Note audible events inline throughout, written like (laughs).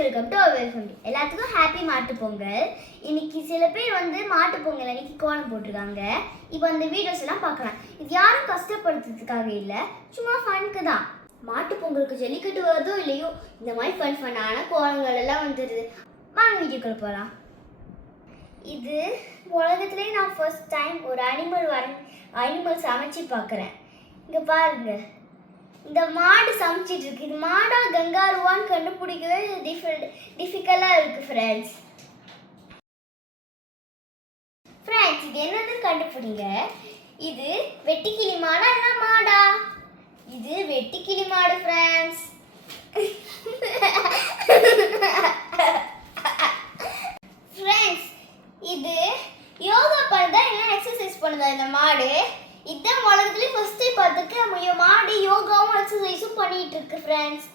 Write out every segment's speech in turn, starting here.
Welcome to our family எல்லாத்துக்கும் happy மாட்டு பொங்கல். இன்னைக்கு சில பேர் வந்து மாட்டு பொங்கல் அன்னைக்கு கோலம் போட்டிருக்காங்க. இப்போ அந்த வீடியோஸ் எல்லாம் பார்க்கலாம். இது யாரும் கஷ்டப்படுத்துறதுக்காக இல்லை. சும்மா ஃபனுக்கு தான். மாட்டு பொங்கலுக்கு ஜல்லிக்கட்டு வருதோ இல்லையோ இந்த மாதிரி ஃபன் ஃபன்னான கோலங்கள் எல்லாம் வந்துடுது வாங்க வீடியோக்குள்ள போகலாம் இது உலகத்துலேயே நான் ஃபர்ஸ்ட் டைம் ஒரு அனிமல் வர அனிமல் சமைச்சு பார்க்குறேன். இங்கே பாருங்கள் இந்த மாடு சமைச்சிட்டு இருக்கு. இது மாடா கங்காருவான்னு கண்டுபிடிக்கவே டிஃபரெண்ட் டிஃபிகல்ட்டாக இருக்கு ஃப்ரெண்ட்ஸ் ஃப்ரெண்ட்ஸ் இது என்னதுன்னு கண்டுபிடிங்க? இது வெட்டிக்கிளி மாடா என்ன மாடா? இது வெட்டிக்கிளி மாடு ஃப்ரெண்ட்ஸ் ஃப்ரெண்ட்ஸ் இது யோகா பண்ணுதா இல்லை எக்ஸசைஸ் பண்ணுதா இந்த மாடு? இதான் உலகத்துலேயே ஃபர்ஸ்ட் டைம் பார்த்துருக்கு. நம்ம மாடு யோகாவும் எக்ஸசைஸும் பண்ணிட்டு இருக்கு ஃப்ரெண்ட்ஸ்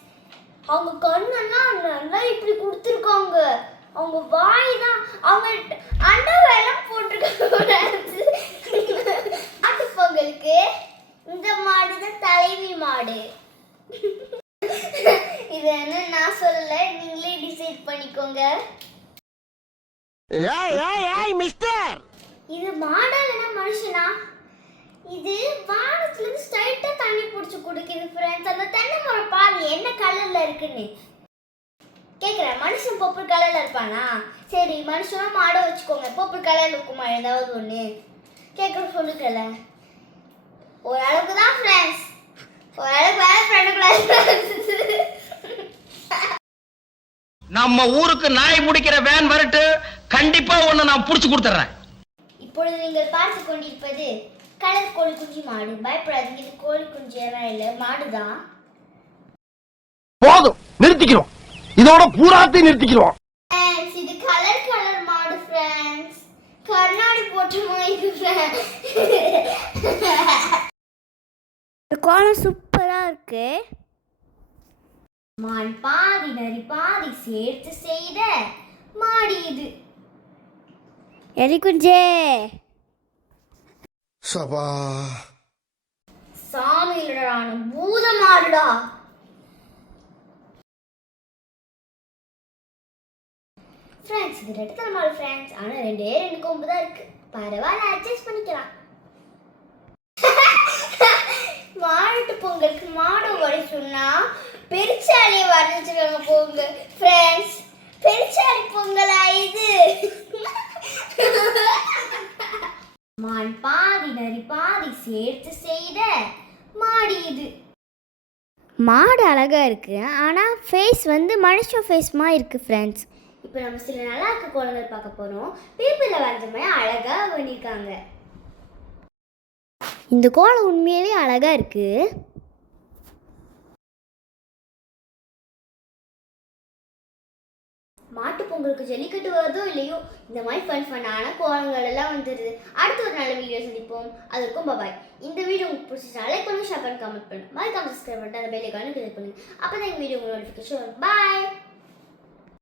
அவங்க கண்ணெல்லாம் நல்லா இப்படி கொடுத்துருக்காங்க. அவங்க வாய் தான் அவங்க அண்டர்வேலாம் போட்டிருக்காங்க மாட்டு பொங்கலுக்கு இந்த மாடு தான் தலைவி மாடு. இது என்ன நான் சொல்லல நீங்களே டிசைட் பண்ணிக்கோங்க. ஏய் ஏய் ஏய் மிஸ்டர் இது மாடா இல்லைன்னா மனுஷனா? இது வானத்துல இருந்து ஸ்ட்ரைட்டா தண்ணி பிடிச்சி குடிக்குது ஃப்ரெண்ட்ஸ் அந்த தென்னை மரம் பாரு என்ன கலர்ல இருக்குன்னு? கேட்குறேன் மனுஷன் பர்பிள் கலர்ல இருப்பானா? சரி மனுஷனும் மாடை வச்சுக்கோங்க. பர்பிள் கலர்ல இருக்குமா? ஏதாவது ஒண்ணு. கேக்குற சொல்லுக்கல ஓரளவுக்கு தான் ஃப்ரெண்ட்ஸ் ஓரளவுக்கு வேற ஃப்ரெண்டுக்குள்ள நம்ம ஊருக்கு நாய் முடிக்கிற வேன் வரட்டு கண்டிப்பா ஒண்ணு நான் புடிச்சு கொடுத்துறேன். இப்பொழுது நீங்கள் பார்த்து கொண்டிருப்பது கலர் கோழி குஞ்சு மாடு. பயப்படாதீங்க இது கோழி குஞ்சு எல்லாம் இல்லை மாடுதான் போதும் நிறுத்திக்கிறோம். இதோட பூராத்தையும் நிறுத்திக்கிறோம். ஃப்ரெண்ட்ஸ் இது கலர் கலர் மாடு ஃப்ரெண்ட்ஸ் கண்ணாடி போட்டு இது இந்த கோலம் சூப்பரா இருக்கு. மான் பாதி நரி பாதி சேர்த்து செய்த மாடி இது. எரி குஞ்சே சபா. சாமியிலடான பூத மாடுடா ஃப்ரெண்ட்ஸ் இது ரெண்டு தலை மாடு ஃப்ரெண்ட்ஸ் ஆனால் ரெண்டே ரெண்டு கொம்பு தான் இருக்கு. பரவாயில்ல அட்ஜஸ்ட் பண்ணிக்கலாம். (laughs) மாட்டு பொங்கலுக்கு மாடு வரை சொன்னா பெருச்சாலியை வரைஞ்சிருக்காங்க போங்க. ஃப்ரெண்ட்ஸ் பெருச்சாலி பொங்கலா இது மான் பாதி நரி பாதி சேர்த்து செய்த மாடி இது மாடு அழகா இருக்கு ஆனால் ஃபேஸ் வந்து மனுஷன் ஃபேஸ் மாதிரி இருக்கு ஃப்ரெண்ட்ஸ் இப்போ நம்ம சில நல்லா இருக்க குழந்தைகள் பார்க்க போகிறோம் பேப்பரில் வரைஞ்ச மாதிரி அழகாக பண்ணியிருக்காங்க இந்த கோலம் உண்மையிலேயே அழகா இருக்கு. உங்களுக்கு ஜல்லிக்கட்டு வருதோ இல்லையோ இந்த மாதிரி ஃபன் ஃபன்னான கோலங்கள் எல்லாம் வந்துடுது அடுத்து ஒரு நல்ல வீடியோ சந்திப்போம். அதுக்கும் பபாய் இந்த வீடியோ உங்களுக்கு பிடிச்சிச்சா லைக் பண்ணுங்க ஷேர் பண்ணி கமெண்ட் பண்ணுங்க. மறக்காம சப்ஸ்கிரைப் பண்ணிட்டு அந்த பெல் ஐக்கானை கிளிக் பண்ணுங்க. அப்போ தான் எங்கள் வீடியோ நோட்டிஃபிகேஷன் பாய்